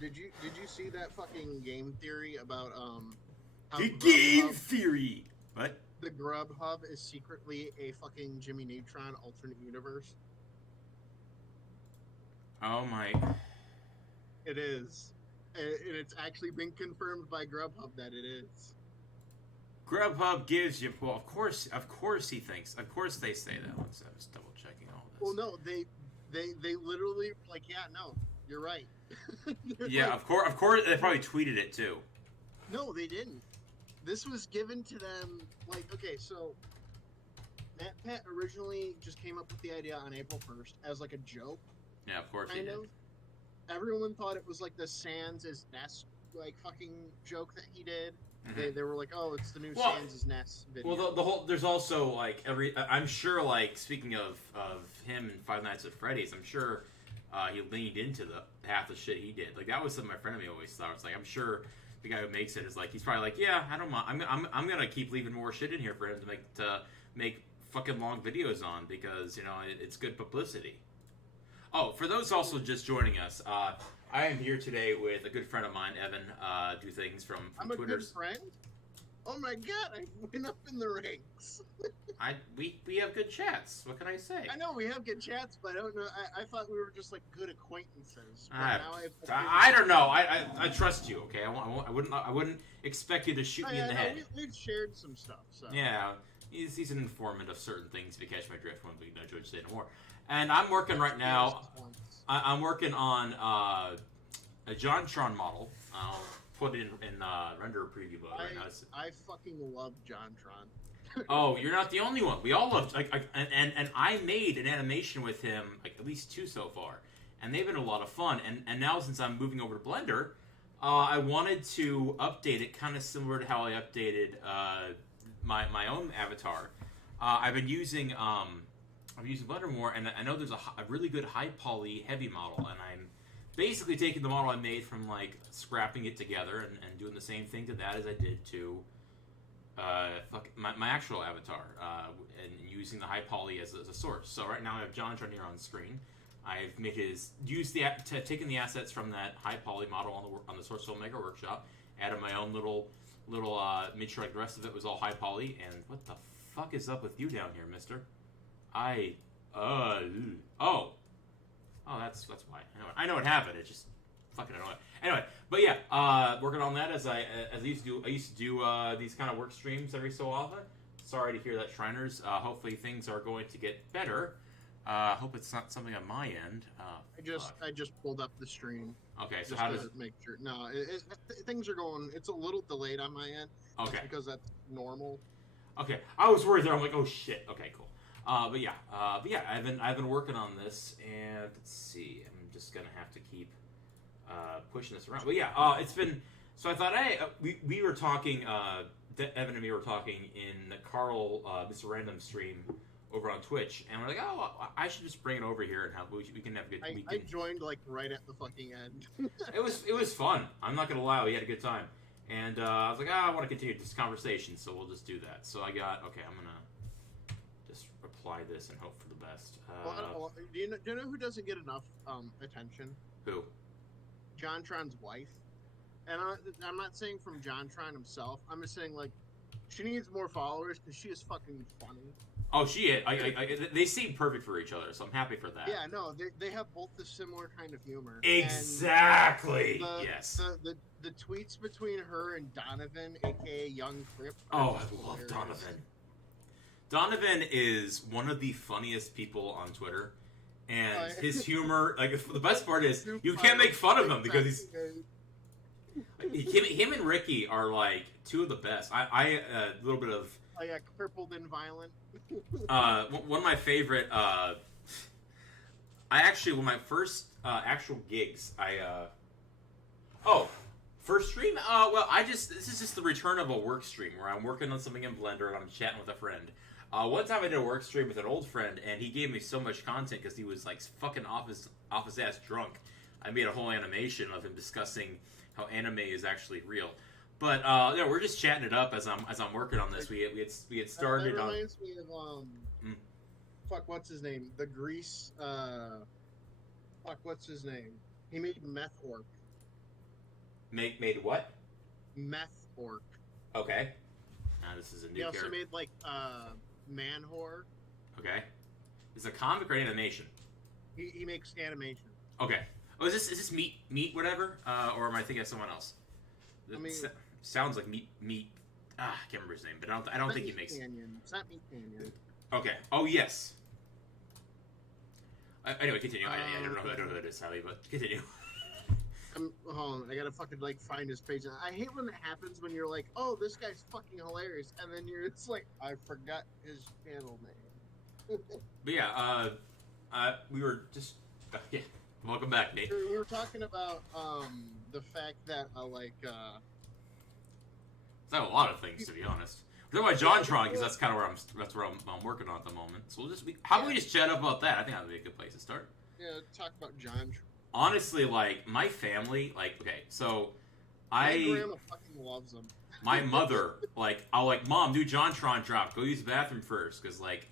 Did you see that fucking game theory about how The game Grubhub theory. What? the Grubhub is secretly a fucking Jimmy Neutron alternate universe? Oh my. It is. And it's actually been confirmed by Grubhub that it is. Grubhub gives you. Well, of course he thinks. Of course they say that. Let's I was double checking all Well, this. no, they literally like, yeah, no, you're right. They're Yeah, like, of course they probably tweeted it too. no, they didn't. This was given to them like, okay, so MatPat originally just came up with the idea on April 1st as like a joke, Yeah, of course he kind did. of. Everyone thought it was like the Sans is Ness like fucking joke that he did. Hmm. They were like, oh, it's the new Well, Sans is Ness well, video. the whole there's also like every. I'm sure like speaking of him in Five Nights at Freddy's, I'm sure he leaned into the half the shit he did. Like that was something my friend of me always thought. It's like I'm sure the guy who makes it is like he's probably like, yeah, I don't mind. I'm gonna keep leaving more shit in here for him to make fucking long videos on because it's good publicity. Oh, for those also just joining us, I am here today with a good friend of mine, Evan. Do things from I'm a good Twitter's. friend. Oh my god, I went up in the ranks. We have good chats. What can I say? I know we have good chats, but I don't know. I thought we were just like good acquaintances, but I, now I've I don't know. I trust you. Okay, I wouldn't expect you to shoot oh, me in yeah, the no, head. we've shared some stuff. So Yeah, he's an informant of certain things. If you catch my drift, when we no George say no more. And I'm working right now. I'm working on a JonTron model. I'll put it in render preview mode right now. I fucking love JonTron. Oh, you're not the only one. We all love and I made an animation with him, like at least two so far, and they've been a lot of fun. And now since I'm moving over to Blender, I wanted to update it, kind of similar to how I updated my own avatar. I've using Blender more, and I know there's a really good high poly heavy model, and I'm basically taking the model I made from like scrapping it together and doing the same thing to that as I did to my actual avatar, and using the high poly as a source. So right now I have JonTron here on screen. I've made taken the assets from that high poly model on the Source Filmmaker Workshop, added my own little made sure like the rest of it was all high poly. And what the fuck is up with you down here, Mister? I oh that's why I know what happened. It's just fucking annoying. Anyway, but yeah, working on that as I used to do. I used to do these kind of work streams every so often. Sorry to hear that, Shriners. Hopefully things are going to get better. Hope it's not something on my end. I just pulled up the stream Okay, so just how to does make sure. No, things are going. It's a little delayed on my end. That's okay because that's normal. okay? I was worried there. I'm like, oh shit. Okay, cool. But yeah, I've been working on this, and let's see. I'm just gonna have to keep pushing this around. But yeah, it's been. So I thought, hey, we were talking. Evan and me were talking in the Carl Mr. Random stream over on Twitch, and we're like, oh, I should just bring it over here and have we can have a good. I joined like right at the fucking end. It was fun. I'm not gonna lie, we had a good time, and I was like, I want to continue this conversation, so we'll just do that. So I got okay. I'm gonna just reply this and hope for the best. Well, do you know who doesn't get enough attention? Who? JonTron's wife. And I'm not saying from JonTron himself. I'm just saying like she needs more followers because she is fucking funny. Oh, she is. They seem perfect for each other, so I'm happy for that. Yeah, no, they have both the similar kind of humor. Exactly. And Yes. the tweets between her and Donovan, aka Young Crip. Oh, I love Donovan. Donovan is one of the funniest people on Twitter, and his humor. Like the best part is you can't make fun of him because him and Ricky are like two of the best. I a little bit of crippled and violent. one of my favorite. I actually one of my first actual gigs. First stream. Well, this is just the return of a work stream where I'm working on something in Blender and I'm chatting with a friend. One time I did a work stream with an old friend, and he gave me so much content because he was like fucking off his ass drunk. I made a whole animation of him discussing how anime is actually real. But yeah, we're just chatting it up as I'm working on this. We had started. That reminds me of fuck, what's his name? The Grease. Fuck, what's his name? He made Meth Orc. Made what? Meth Orc. Okay. This is a new He also character. made like Man Whore. Okay. Is it a comic or animation? He makes animation. Okay. Oh, is this meat whatever? Or am I thinking of someone else? I mean, sounds like meat. I can't remember his name, but I don't think he makes. Canyon. It's not Meat Canyon. Okay. Oh yes. Anyway, continue. I don't know who it is, Sally, but continue. Hold on, I gotta fucking like find his page. I hate when it happens when you're like, "Oh, this guy's fucking hilarious," and then it's like, "I forgot his channel name." But yeah, we were just yeah. Welcome back, Nate. We were talking about the fact that it's not a lot of things, to be honest. We're talking about JonTron because that's kind of where I'm working on at the moment. So how about we just chat about that? I think that would be a good place to start. Yeah, talk about JonTron. Honestly, like my family, like okay, so My grandma fucking loves them. My mother, like I'll like, Mom, do JonTron drop. Go use the bathroom first, because like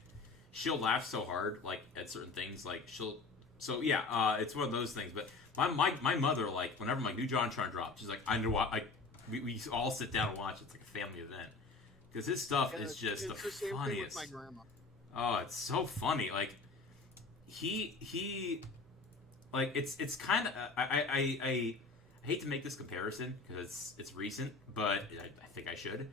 she'll laugh so hard like at certain things, like she'll. So yeah, it's one of those things. But my mother, like whenever I'm like, do JonTron drop, she's like, I know what we all sit down and watch. It's like a family event because his stuff is just the same funniest. thing with my grandma. Oh, it's so funny. Like he like it's kind of I hate to make this comparison because it's recent, but I think I should.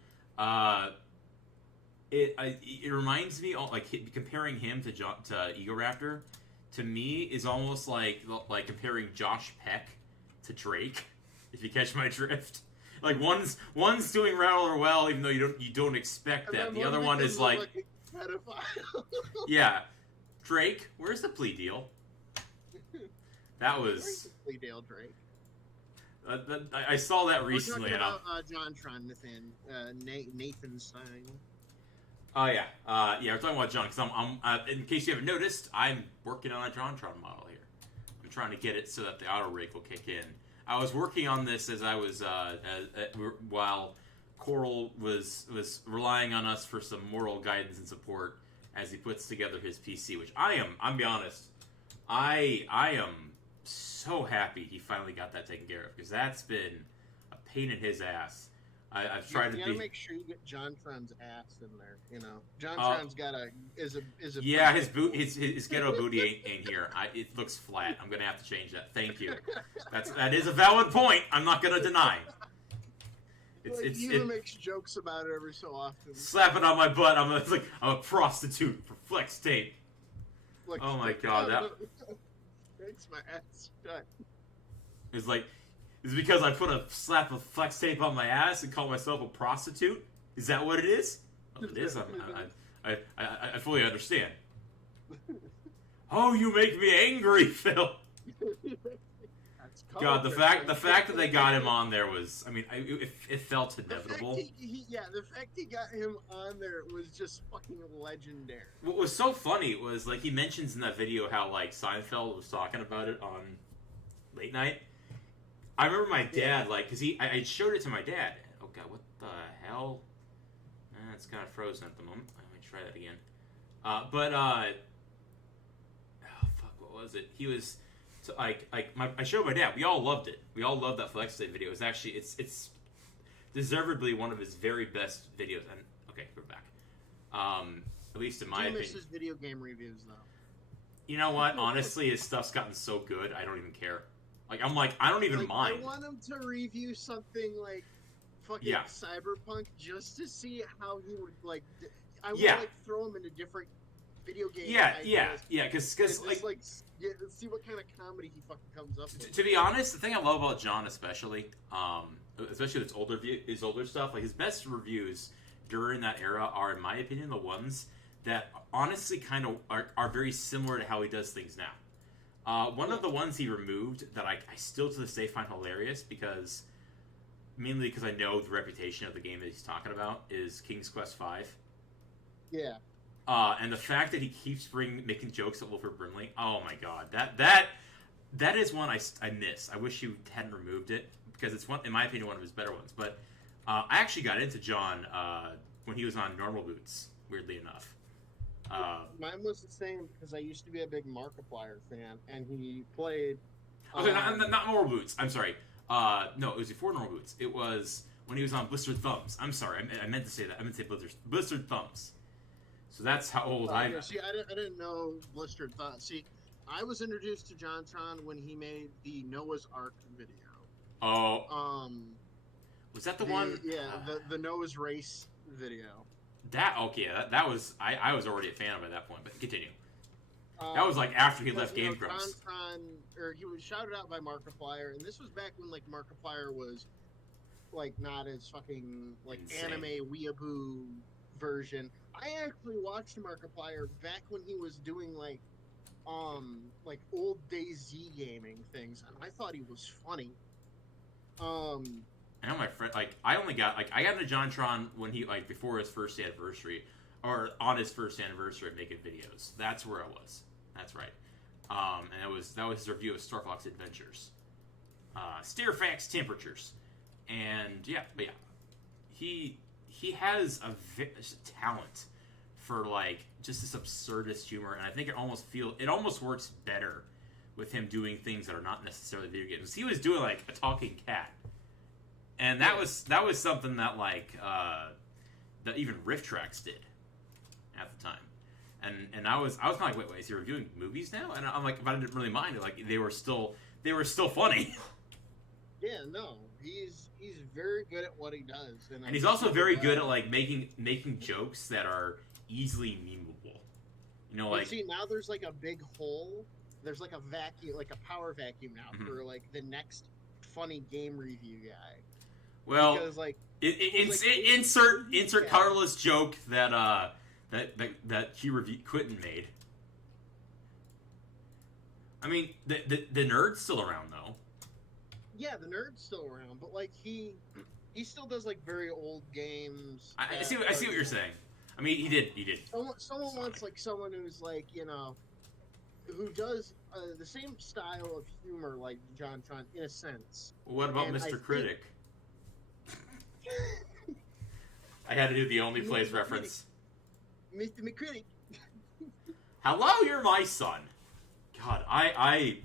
It reminds me like comparing him to Egoraptor to me is almost like comparing Josh Peck to Drake, if you catch my drift. Like one's doing rather well, even though you don't expect that. The other one is like pedophile. Yeah, Drake, where's the plea deal? That was Where's the plea deal, Drake? I saw that recently. We're talking about JonTron, Nathan Stein. Oh yeah, we're talking about John because I'm in case you haven't noticed, I'm working on a JonTron model here. I'm trying to get it so that the auto rig will kick in. I was working on this as I was while Coral was relying on us for some moral guidance and support as he puts together his PC, which I'm be honest, I am so happy he finally got that taken care of because that's been a pain in his ass. I've tried to gotta be. make sure you get JonTron's ass in there. You know, JonTron's is a. Yeah, his ghetto booty ain't here. It looks flat. I'm gonna have to change that. Thank you. That is a valid point. I'm not gonna deny. It makes jokes about it every so often. Slap it on my butt. I'm a prostitute for flex tape. Oh my god, that makes my ass shut. Is it because I put a slap of flex tape on my ass and call myself a prostitute? Is that what it is? Well, if it is, I fully understand. Oh, you make me angry, Phil. God, the fact that they got him on there was, I mean, it felt inevitable. The fact he got him on there was just fucking legendary. What was so funny was, like, he mentions in that video how, like, Seinfeld was talking about it on Late Night. I remember my dad, like, because I showed it to my dad. Oh, God, what the hell? It's kind of frozen at the moment. Let me try that again. Oh, fuck, what was it? He was... So, I showed my dad. We all loved it. We all loved that Flex Tape video. It's actually, it's deservedly one of his very best videos. And okay, we're back. At least in my opinion. Miss his video game reviews, though. You know what? Honestly, his stuff's gotten so good, I don't even care. I don't even mind. I want him to review something like fucking Cyberpunk just to see how he would, like... I want to, throw him into different video games. Because see what kind of comedy he fucking comes up with. To be honest, the thing I love about John, especially with his older stuff, like his best reviews during that era are, in my opinion, the ones that honestly kind of are very similar to how he does things now. One of the ones he removed that I still to this day find hilarious mainly because I know the reputation of the game that he's talking about is King's Quest V. Yeah. And the fact that he keeps making jokes at Wilford Brimley, oh my god, that is one I miss. I wish you hadn't removed it because it's in my opinion, one of his better ones. But I actually got into John when he was on Normal Boots. Weirdly enough, mine was the same because I used to be a big Markiplier fan, and he played. Okay, not Normal Boots. I'm sorry. No, it was before Normal Boots. It was when he was on Blistered Thumbs. I'm sorry, I meant to say that. I meant to say Blistered Thumbs. So that's how old I am. See, I didn't know Blistered Thumbs. See, I was introduced to JonTron when he made the Noah's Ark video. Oh. Was that the one? Yeah, the Noah's Race video. That was I was already a fan of it at that point, but continue. That was like after he left Game Grumps. He was shouted out by Markiplier, and this was back when like Markiplier was like not as fucking like insane. Anime weeaboo version. I actually watched Markiplier back when he was doing like old DayZ gaming things, and I thought he was funny. I know my friend, like, I got into JonTron when he, like, before his first anniversary, or on his first anniversary of making videos. That's where I was. That's right. And that was his review of Star Fox Adventures. Steerfax Temperatures. And, but he has a talent for, like, just this absurdist humor, and I think it almost works better with him doing things that are not necessarily video games. He was doing, like, a talking cat. And that was something that like that even Rift Tracks did at the time, and I was kind of like, wait, is he reviewing movies now? And I'm like, but I didn't really mind it. Like they were still funny. Yeah, no, he's very good at what he does, and he's also very good at like making jokes that are easily memeable. You know, like see now there's like a big hole. There's like a vacuum, like a power vacuum now for like the next funny game review guy. Well, because, like, insert colorless joke that Quentin made. I mean, the nerd's still around though. Yeah, the nerd's still around, but like he still does like very old games. I see what you're saying. I mean, he did. Someone wants like someone who's like who does the same style of humor like JonTron in a sense. Well, what about Mr. Critic? I had to do the Only Plays reference. Mr. McCritic. Hello, you're my son. God, I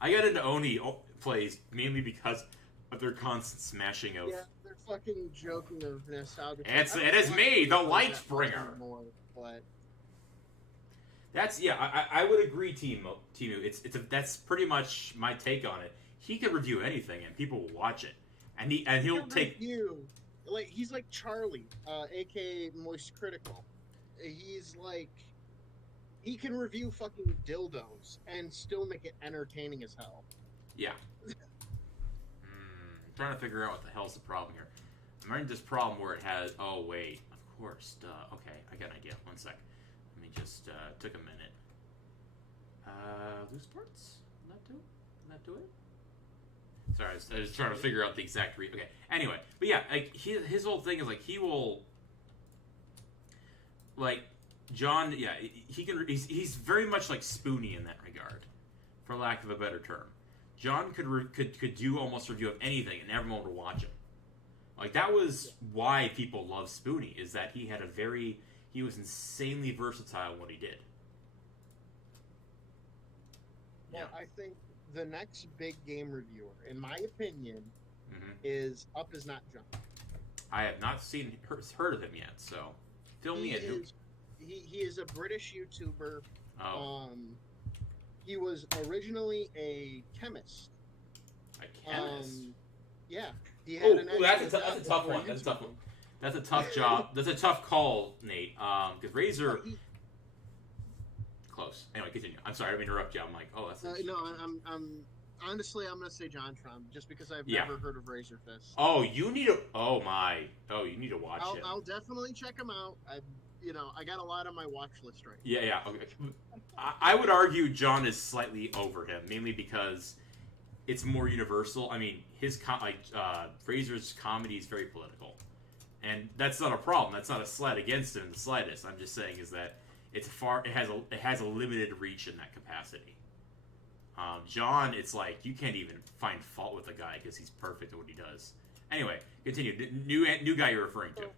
got into Oni Plays mainly because of their constant smashing of. Yeah, they're fucking joking of nostalgia. It is me, the Lightbringer. But that's I would agree, Timu. That's pretty much my take on it. He can review anything, and people will watch it. And he'll take you like he's like Charlie, aka Moist Critical. He's like he can review fucking dildos and still make it entertaining as hell. Yeah. Trying to figure out what the hell's the problem here. I'm running this problem where it has. Oh wait, of course. Okay, I got an idea. One sec. Let me just took a minute. Loose parts? Not do it. Sorry, I was trying to figure out the exact Okay. Anyway, but yeah, like his whole thing is like he will, like John. Yeah, he can. He's very much like Spoony in that regard, for lack of a better term. John could do almost a review of anything, and everyone would watch him. Like that was why people love Spoony, is that he was insanely versatile in what he did. Well, I think the next big game reviewer, in my opinion, is Up Is Not Jump. I have not heard of him yet, so fill me in. He is a British YouTuber. Oh. He was originally a chemist. A chemist? Yeah. He had that's a tough one. That's a tough one. That's a tough job. That's a tough call, Nate. Because Razor... Close. Anyway, continue. I'm sorry, I didn't interrupt you. I'm like, oh, that's... no, I'm honestly, I'm going to say JonTron, just because I've never heard of Razor Fist. Oh, you need to... Oh, my... Oh, you need to watch him. I'll definitely check him out. I got a lot on my watch list right now. Yeah. Okay. I would argue John is slightly over him, mainly because it's more universal. I mean, Razor's comedy is very political. And that's not a problem. That's not a slight against him in the slightest. I'm just saying is that it has a limited reach in that capacity. John, it's like you can't even find fault with the guy because he's perfect at what he does. Anyway, continue. New guy you're referring to.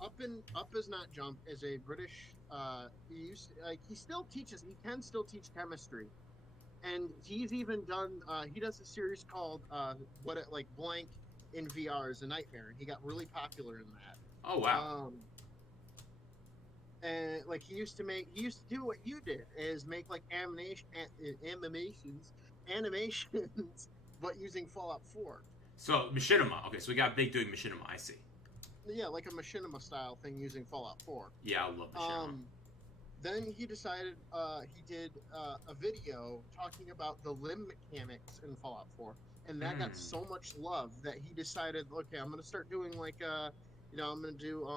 Up Is Not Jump is a British. He still teaches. He can still teach chemistry. and he's even done. He does a series called Blank in VR is a Nightmare, and he got really popular in that. Oh wow. And like he used to do what you did, is make like animations, but using Fallout 4. So machinima. Okay, so we got Big doing machinima. I see. Yeah, like a machinima style thing using Fallout 4. Yeah, I love machinima. Then he decided he did a video talking about the limb mechanics in Fallout 4, and that got so much love that he decided, okay, I'm gonna start doing like I'm gonna do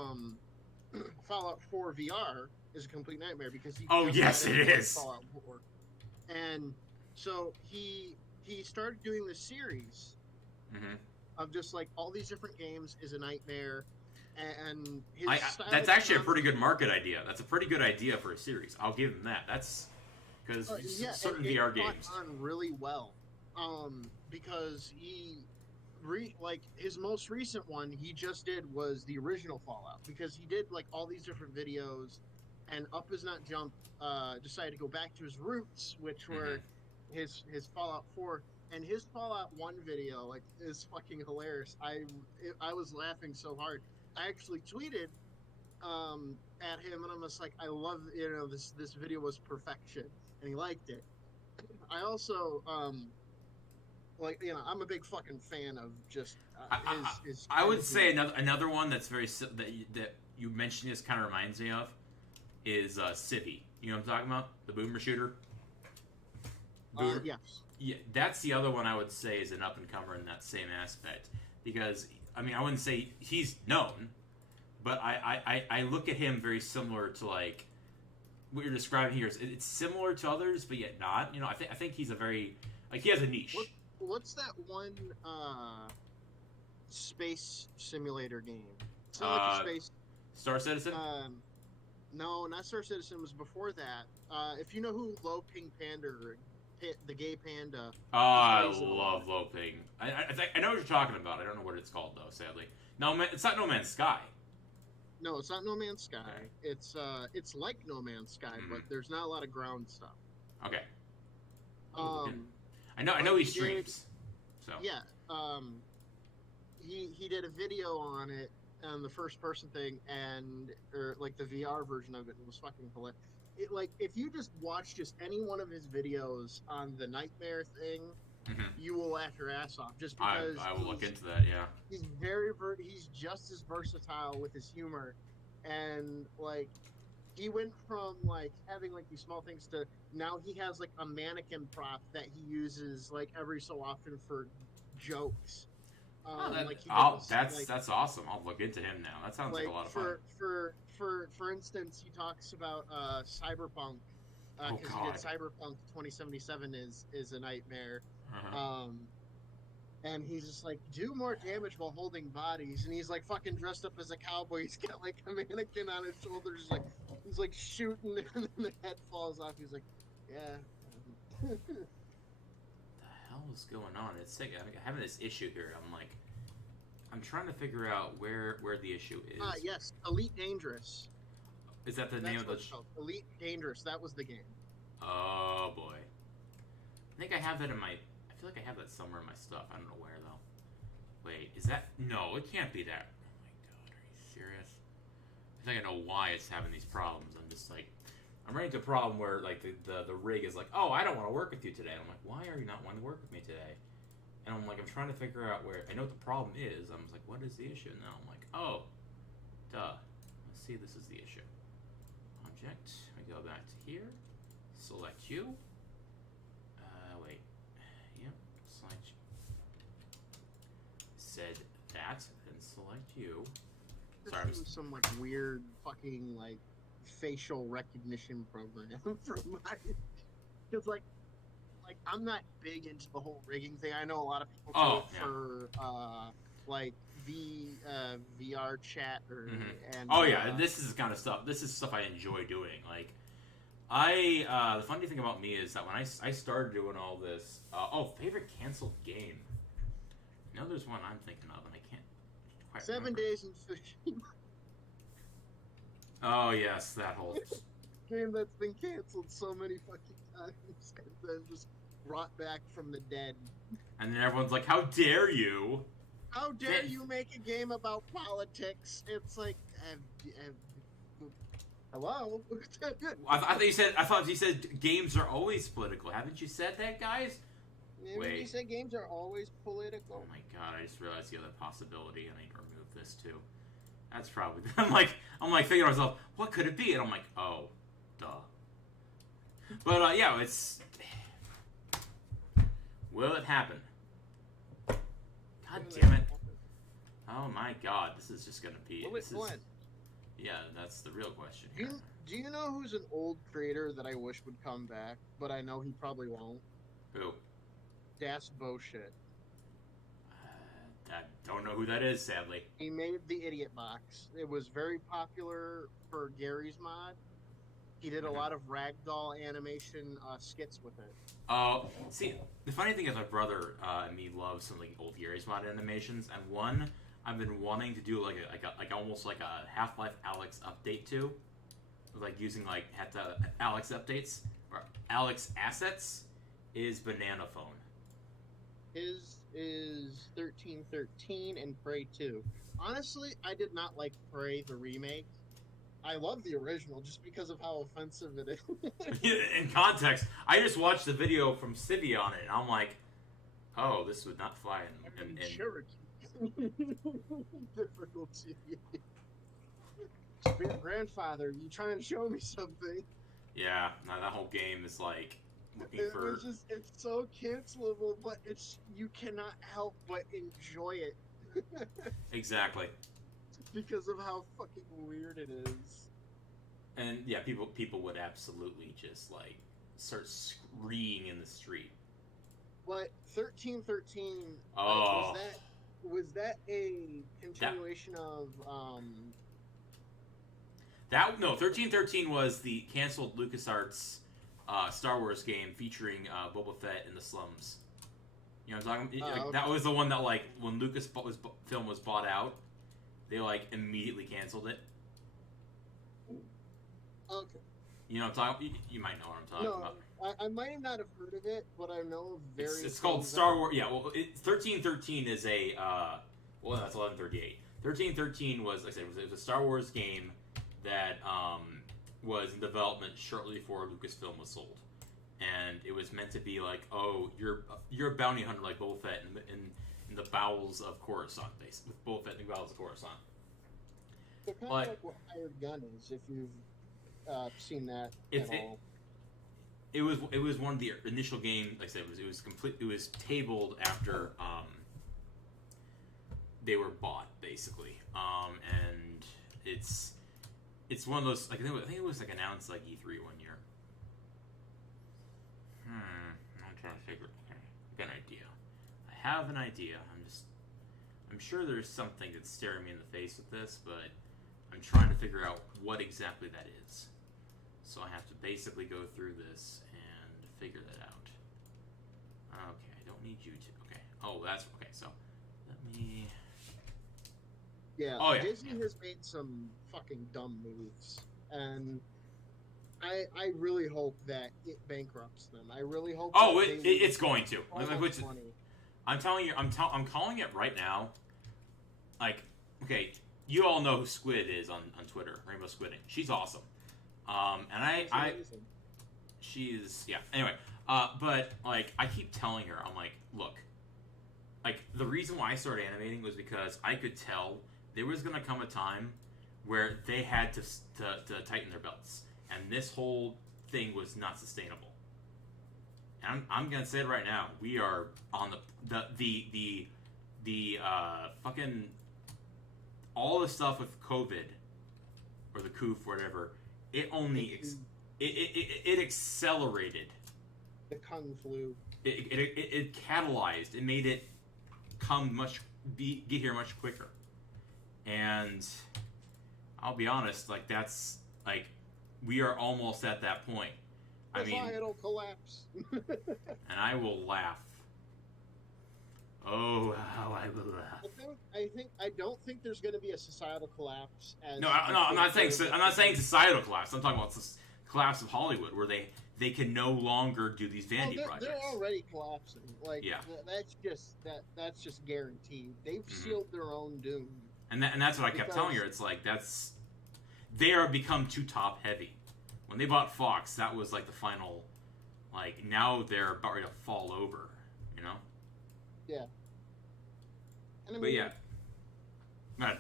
Fallout 4 VR is a complete nightmare because he yes it is Fallout 4, and so he started doing this series of just like all these different games is a nightmare. And that's actually a pretty good market idea. That's a pretty good idea for a series. I'll give him that. That's because certain VR games on really well, because his most recent one he just did was the original Fallout, because he did like all these different videos, and Up Is Not Jump decided to go back to his roots, which were his Fallout 4. And his Fallout 1 video like is fucking hilarious. I was laughing so hard. I actually tweeted at him, and I'm just like, I love, this video was perfection, and he liked it. I also I'm a big fucking fan of just his I would say another one that's very that you mentioned this kind of reminds me of is Civvy. You know what I'm talking about? The boomer shooter. Yes. Yeah, that's the other one I would say is an up and comer in that same aspect, because I mean, I wouldn't say he's known, but I look at him very similar to like what you're describing here. It's similar to others, but yet not. You know, I think he's a very he has a niche. What's that one space simulator game? It's not like a space. Star Citizen. No, not Star Citizen. It was before that. If you know who Low Pink Panda, the gay panda. Oh, I love Low Pink. I know what you're talking about. I don't know what it's called though. Sadly, it's not No Man's Sky. No, it's not No Man's Sky. Okay. It's like No Man's Sky, but there's not a lot of ground stuff. Okay. I know he streams. So yeah, he did a video on it, on the first person thing, or like the VR version of it. It was fucking hilarious. If you just watch just any one of his videos on the nightmare thing, you will laugh your ass off. Just because I will look into that. Yeah, he's he's just as versatile with his humor, and like he went from like having like these small things to now he has like a mannequin prop that he uses like every so often for jokes. That's awesome. I'll look into him now. That sounds like a lot of fun. For instance, he talks about Cyberpunk, because he did Cyberpunk 2077 is a nightmare, and he's just like, do more damage while holding bodies, and he's like fucking dressed up as a cowboy. He's got like a mannequin on his shoulders, he's like shooting, and then the head falls off. He's like, yeah. What the hell is going on? It's like I'm having this issue here. I'm trying to figure out where the issue is. Yes, Elite Dangerous. Is that the name of the Elite Dangerous? That was the game. Oh boy, I think I have that in my. I feel like I have that somewhere in my stuff. I don't know where though. Wait, is that? No, it can't be that. Oh my god, are you serious? I think I know why it's having these problems. I'm just like, I'm running into a problem where like the rig is like, oh, I don't want to work with you today. And I'm like, why are you not wanting to work with me today? And I'm like, I'm trying to figure out where. I know what the problem is. I'm just like, what is the issue? And now I'm like, oh, duh. Let's see, this is the issue. Object. We go back to here. Select you. Wait. Yep. Select you. Said that, and select you. Sorry. Some like weird fucking like facial recognition program from my. Because like I'm not big into the whole rigging thing. I know a lot of people do it for like VR chat and this is the kind of stuff. This is stuff I enjoy doing. Like the funny thing about me is that when I started doing all this, favorite canceled game. Now there's one I'm thinking of and I can't quite 7 remember. Days in Tsushima. Oh yes, that whole game that's been canceled so many fucking times, and then just brought back from the dead. And then everyone's like, "How dare you? How dare you make a game about politics?" It's like, hello. I thought you said games are always political. Haven't you said that, guys? Wait. You said games are always political. Oh my god! I just realized the other possibility, and I need to remove this too. That's probably. I'm like thinking to myself, what could it be? And I'm like, oh, duh. But yeah, it's. Will it happen? God damn it! Oh my god, this is just gonna be. Will it blend? Yeah, that's the real question here. Do you know who's an old creator that I wish would come back, but I know he probably won't? Who? Das Bullshit. I don't know who that is, sadly. He made the Idiot Box. It was very popular for Gary's mod. He did a lot of ragdoll animation skits with it. Oh, see, the funny thing is my brother and me love some like old Gary's mod animations, and one I've been wanting to do like almost like a Half-Life Alyx update to, like using like Alyx updates or Alyx assets, is Banana Phone. His is 1313 and Prey 2. Honestly, I did not like Prey the remake. I love the original just because of how offensive it is. In context, I just watched the video from Civvy on it, and I'm like, oh, this would not fly in Cherokee. Difficulty. Spirit grandfather, you trying to show me something? Yeah, now that whole game is like looking for. It's so cancelable, but you cannot help but enjoy it. Exactly. Because of how fucking weird it is. And yeah, people would absolutely just like start screaming in the street. But 1313. Oh. Was that a continuation of No, 1313 was the canceled LucasArts Star Wars game featuring Boba Fett in the slums. You know what I'm talking? Okay. That was the one that like when Lucasfilm was bought out, they like immediately canceled it. Okay. You know what I'm talking? You might know what I'm talking about. I might not have heard of it, but I know very. It's called Star Wars. Yeah, well, 1313 is a. Well, that's 1138. 1313 was, like I said, it was a Star Wars game that was in development shortly before Lucasfilm was sold, and it was meant to be like, oh, you're a bounty hunter like Boba Fett in the bowels of Coruscant, basically, with Boba Fett in the bowels of Coruscant. They're kind of like what Hired Gun is, if you've seen that at all. It was one of the initial games. Like I said, it was complete. It was tabled after they were bought, basically, and it's one of those. Like I think it was like announced like E3 one year. I'm trying to figure. I got an idea. I have an idea. I'm sure there's something that's staring me in the face with this, but I'm trying to figure out what exactly that is. So I have to basically go through this and figure that out. Okay, I don't need you to. Okay. Oh, that's okay. So let me. Yeah. Oh, yeah. Disney has made some fucking dumb moves, and I really hope that it bankrupts them. I really hope. Oh, it's going to. I'm telling you, I'm calling it right now. Like, okay, you all know who Squid is on Twitter, Rainbow Squidding. She's awesome. And she's, yeah, anyway, but, like, I keep telling her, I'm like, look, like, the reason why I started animating was because I could tell there was going to come a time where they had to tighten their belts, and this whole thing was not sustainable. And I'm going to say it right now, we are on the fucking, all the stuff with COVID, or the COOF, whatever, it only it accelerated. The Kung Flu. It catalyzed. It made it get here much quicker. And I'll be honest, like that's like we are almost at that point. Societal collapse. And I will laugh. Oh, how I will laugh. I don't think there's going to be a societal collapse. I'm not saying societal collapse. I'm talking about collapse of Hollywood, where they can no longer do these vanity projects. They're already collapsing. Like, that's just guaranteed. They've sealed their own doom. And that's what I kept telling her. It's like they are become too top heavy. When they bought Fox, that was like the final. Like, now they're about ready to fall over. You know. Yeah. And I mean, but yeah.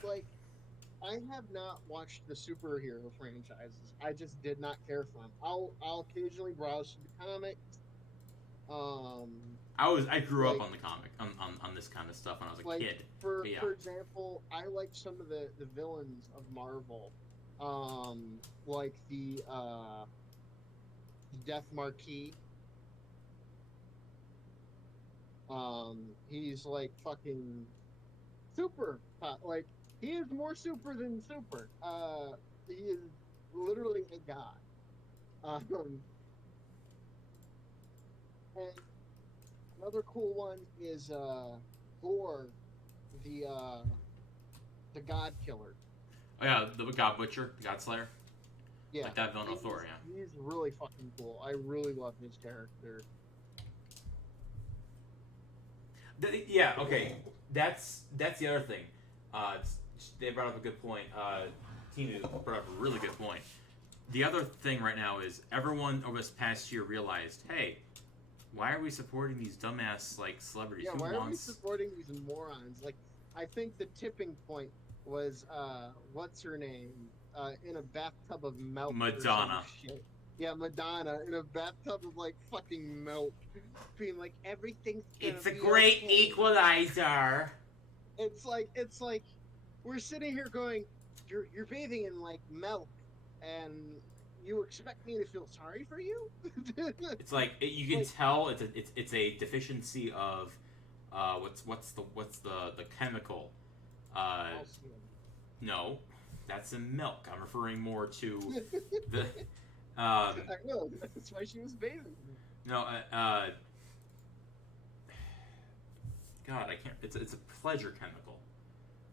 Like, I have not watched the superhero franchises. I just did not care for them. I'll occasionally browse the comics. I grew up on the comic on this kind of stuff when I was a kid. For example, I like some of the villains of Marvel, like the Death Marquis. He's like fucking super. Like, he is more super than super. He is literally a god. And another cool one is Gore, the God Killer. Oh yeah, the God Butcher, the God Slayer. Yeah, like that villain of Thor. Yeah, he's really fucking cool. I really love his character. Yeah. Okay. That's the other thing. They brought up a good point. Timu brought up a really good point. The other thing right now is everyone over this past year realized, hey, why are we supporting these dumbass like celebrities? Yeah, why are we supporting these morons? Like, I think the tipping point was what's her name in a bathtub of milk. Madonna. Yeah, Madonna in a bathtub of like fucking milk, being like everything's. It's a great equalizer. It's like we're sitting here going, you're bathing in like milk, and you expect me to feel sorry for you? It's like you can tell it's a deficiency of what's the chemical. No, that's in milk. I'm referring more to the. I know, that's why she was bathing. No, God, I can't. It's a pleasure chemical.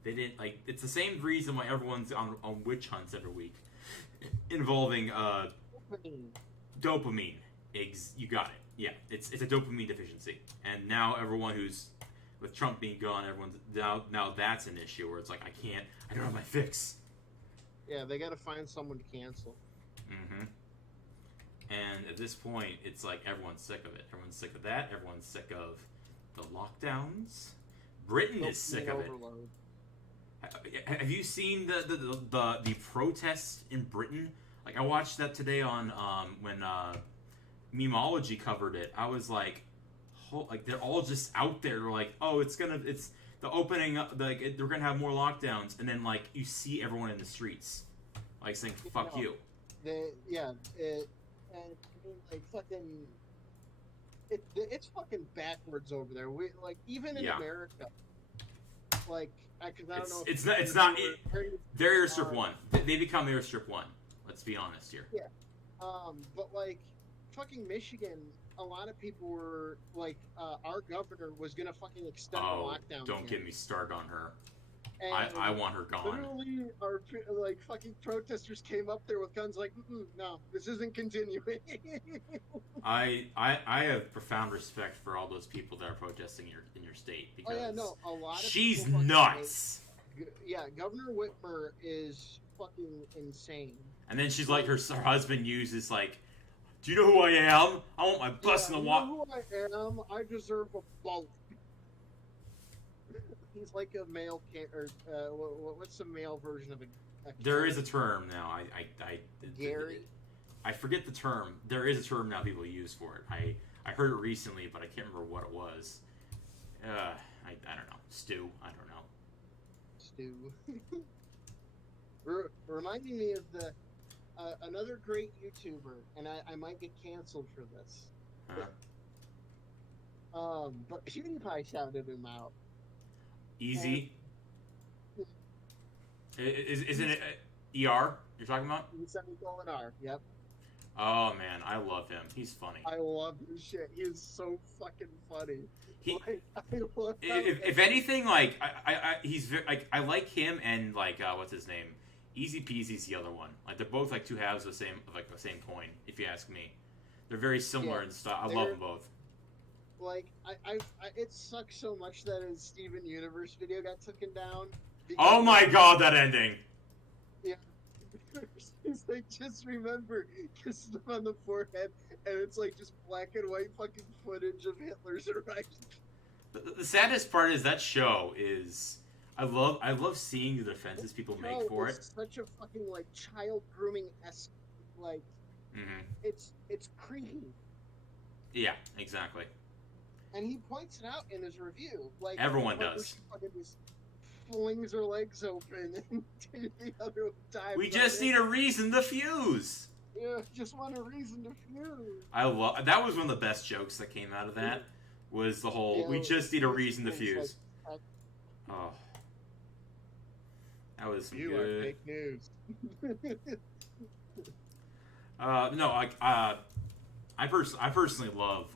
They didn't like. It's the same reason why everyone's on witch hunts every week, involving dopamine. You got it. Yeah, it's a dopamine deficiency, and now everyone who's with Trump being gone, everyone's now that's an issue where it's like I don't have my fix. Yeah, they got to find someone to cancel. Mm-hmm. And at this point, it's like everyone's sick of it. Everyone's sick of that. Everyone's sick of the lockdowns. Britain is sick of it. Have you seen the protests in Britain? Like, I watched that today on when Memeology covered it. I was like, they're all just out there. They're like, oh, it's the opening. They're gonna have more lockdowns, and then like you see everyone in the streets, like saying "fuck you." And like fucking, it's fucking backwards over there. We like even in America, like because I don't know. It's not. They're Airstrip 1. They become Airstrip 1. Let's be honest here. Yeah, but like fucking Michigan, a lot of people were like, our governor was gonna fucking extend the lockdown. Don't get me started on her. I want her gone. Literally, our like fucking protesters came up there with guns, like, no, this isn't continuing. I have profound respect for all those people that are protesting in your state because a lot of she's nuts. Yeah, Governor Whitmer is fucking insane. And then she's like, her husband uses like, do you know who I am? I want my bus in the water. You know who I am? I deserve a boat. He's like a male what's the male version of a there is a term now. Gary? I forget the term. There is a term now people use for it. I heard it recently, but I can't remember what it was. I don't know. Stu. I don't know. Stu. Reminding me of the another great YouTuber, and I might get canceled for this. But PewDiePie shouted him out. Easy. Isn't it ER you're talking about? R. Yep. Oh man, I love him. He's funny. I love his shit. He is so fucking funny. If anything, like he's like I like him and like what's his name? Easy Peasy's the other one. Like they're both like two halves of the same coin. If you ask me, they're very similar in style. I love them both. Like it sucks so much that his Steven Universe video got taken down. Oh my god, that ending! Yeah. It's like, just remember, kiss them on the forehead, and it's like just black and white fucking footage of Hitler's arrival. The saddest part is that show is... I love seeing the defenses people make for it. It's such a fucking, like, child grooming-esque, like... Mm-hmm. It's creepy. Yeah, exactly. And he points it out in his review. Like, everyone does. Just flings her legs open and the other time. We just need a reason to fuse. Yeah, just want a reason to fuse. That was one of the best jokes that came out of that. Was the whole we just need a reason to fuse. Like, oh, that was some you good. Are fake news. No, I personally love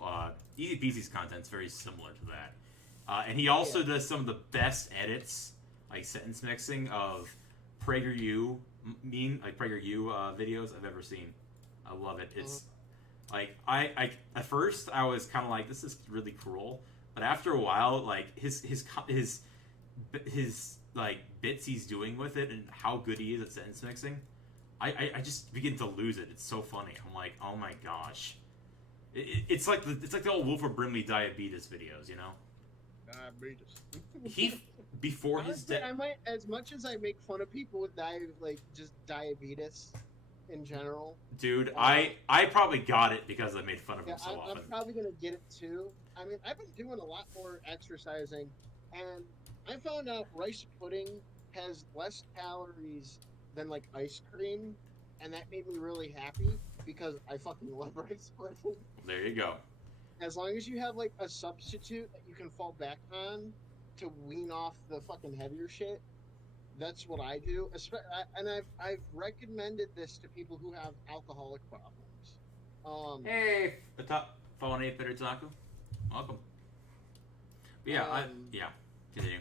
Easy Peasy's content's very similar to that, and he also does some of the best edits, like sentence mixing of PragerU videos I've ever seen. I love it. It's like I at first I was kind of like, this is really cruel, but after a while, like his like bits he's doing with it and how good he is at sentence mixing, I just begin to lose it. It's so funny. I'm like, oh my gosh, it's like the old Wilford Brimley diabetes videos, you know? Diabetes. Before his death. I might, as much as I make fun of people with just diabetes in general. Dude, I probably got it because I made fun of him so often. I'm probably gonna get it too. I mean, I've been doing a lot more exercising, and I found out rice pudding has less calories than like ice cream, and that made me really happy because I fucking love rice pudding. There you go. As long as you have like a substitute that you can fall back on to wean off the fucking heavier shit, that's what I do. And I've recommended this to people who have alcoholic problems. Hey, the top phone 8-bitter taco. Welcome. But yeah, continue.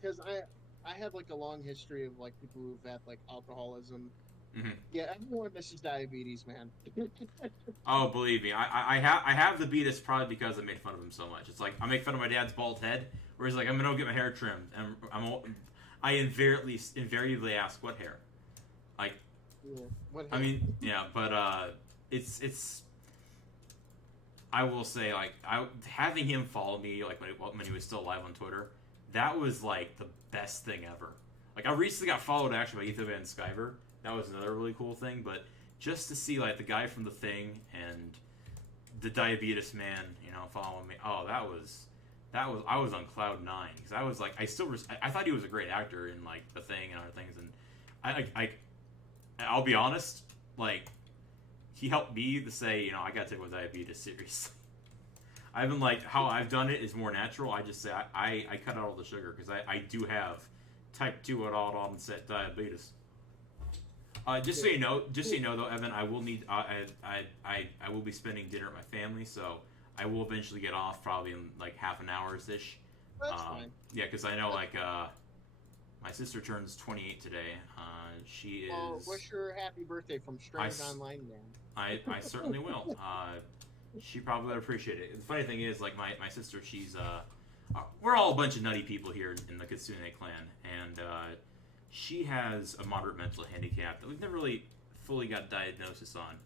Because I have like a long history of like people who've had like alcoholism. Mm-hmm. Yeah, everyone misses diabetes, man. Oh, believe me, I have the beatus probably because I made fun of him so much. It's like I make fun of my dad's bald head, where he's like, I'm gonna go get my hair trimmed, and I invariably ask, what hair? Like, yeah, what hair? I mean, yeah, but it's. I will say, like, having him follow me, like when he was still live on Twitter, that was like the best thing ever. Like, I recently got followed actually by Ethan Van Sciver. That was another really cool thing, but just to see like the guy from The Thing and the diabetes man, you know, following me. Oh, that was I was on cloud 9 because I was like, I thought he was a great actor in like The Thing and other things, and I'll be honest, like he helped me to say, you know, I gotta take my diabetes seriously. I've been like, how I've done it is more natural. I just say I cut out all the sugar because I do have type 2 and all onset diabetes. Just so you know though, Evan, I will need I will be spending dinner at my family, so I will eventually get off probably in like half an hour ish. That's fine. Yeah, because I know like my sister turns 28 today. She is. Oh, wish her happy birthday from Strange Online, man. I certainly will. She probably would appreciate it. The funny thing is, like my sister, she's we're all a bunch of nutty people here in the Kitsune clan, and she has a moderate mental handicap that we've never really fully got a diagnosis on,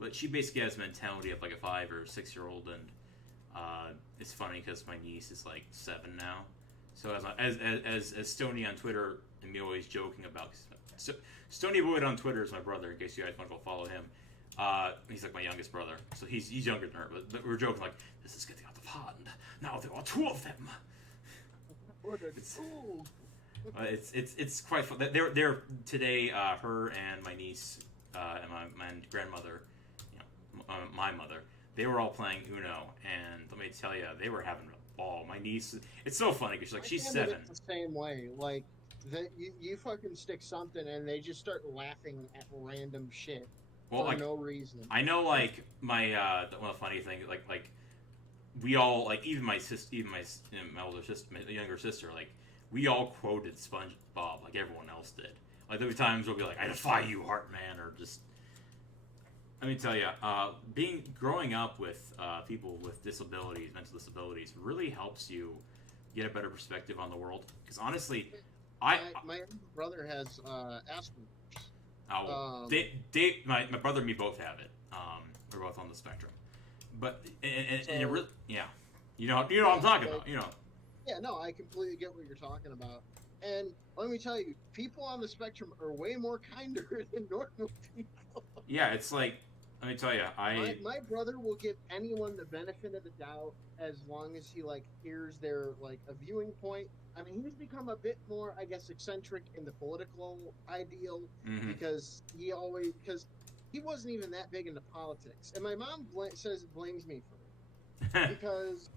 but she basically has a mentality of like a 5 or 6 year old, and it's funny because my niece is like 7 now. So as Stony on Twitter, and me always joking about, so Stony Boyd on Twitter is my brother. In case you guys want to go follow him, he's like my youngest brother, so he's younger than her. But we're joking like, this is getting out of hand. Now there are 2 of them. It's quite fun. They're today. Her and my niece and my grandmother, you know, my mother. They were all playing Uno, and let me tell you, they were having a ball. My niece, it's so funny because she's 7. It's the same way. Like you fucking stick something, and they just start laughing at random shit for like, no reason. I know, like my one of the funny things, like we all, like even my sister, my older sister, my younger sister, like. We all quoted SpongeBob like everyone else did. Like there'll be times where we'll be like, I defy you, Heartman, or just. Let me tell you, growing up with people with disabilities, mental disabilities, really helps you get a better perspective on the world. Because honestly, my brother has Asperger's. My brother and me both have it. We're both on the spectrum, but and it really, yeah, you know what I'm talking about. Yeah, no, I completely get what you're talking about. And let me tell you, people on the spectrum are way more kinder than normal people. Yeah, it's like, let me tell you, my brother will give anyone the benefit of the doubt as long as he hears their a viewing point. I mean, he's become a bit more, I guess, eccentric in the political ideal because he wasn't even that big into politics. And my mom blames me for it because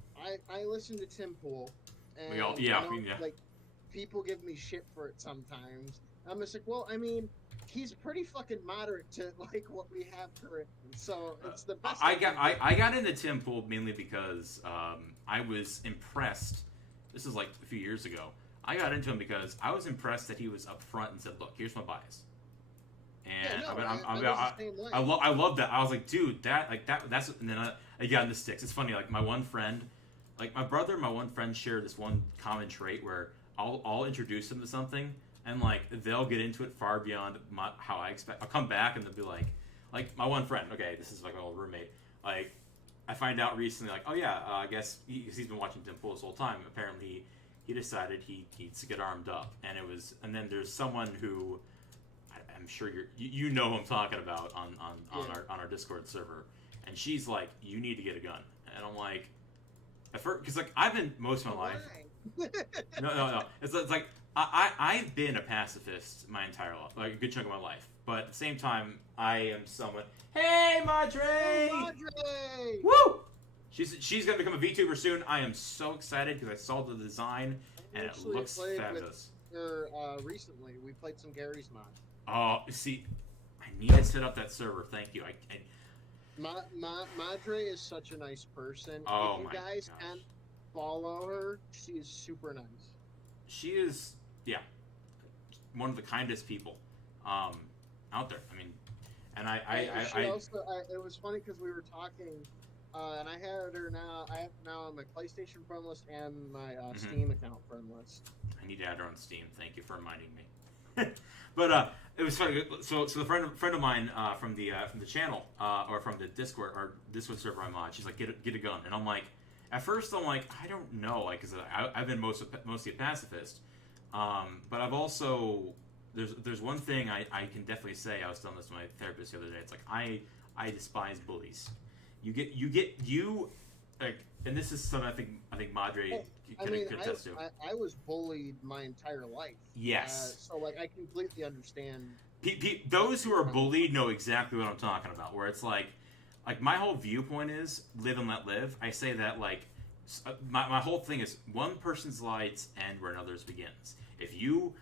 I listen to Tim Pool, and people give me shit for it sometimes. I'm just like, well, I mean, he's pretty fucking moderate to what we have currently, so it's the best. I got into Tim Pool mainly because I was impressed. This is a few years ago. I got into him because I was impressed that he was upfront and said, "Look, here's my bias." And I love that. I was like, dude, that's. And then I got into sticks. It's funny, my one friend, my brother and my one friend share this one common trait where I'll introduce them to something. And they'll get into it far beyond how I expect. I'll come back and they'll be like my one friend. Okay, this is my old roommate. I find out recently, oh yeah, I guess he's been watching Tim Pool this whole time. Apparently, he decided he needs to get armed up, and then there's someone who I'm sure you know who I'm talking about on our Discord server, and she's like, you need to get a gun, and I'm like, at first, because I've been most of my life. No. It's like. I've been a pacifist my entire life, a good chunk of my life. But at the same time, I am someone. Hey, Madre! Hey, Madre! Woo! She's gonna become a VTuber soon. I am so excited because I saw the design and it looks fabulous. Recently, we played some Gary's mod. Oh, see, I need to set up that server. Thank you. Madre is such a nice person. Oh, if you guys can follow her, she is super nice. She is, one of the kindest people out there. I mean, and it was funny because we were talking, and I have now on my PlayStation friend list and my Steam account friend list. I need to add her on Steam. Thank you for reminding me. But it was funny. So the friend of mine from the channel or from the Discord server I'm on, she's like, get a gun, and I'm like. At first, I'm like, I don't know, because I've been mostly a pacifist, but I've also there's one thing I can definitely say. I was telling this to my therapist the other day. It's like I despise bullies. And this is something I think Madre can attest to. I was bullied my entire life. Yes. So I completely understand. Those who are bullied know exactly what I'm talking about. Where it's like my whole viewpoint is live and let live. I say that my whole thing is one person's lights end where another's begins. If you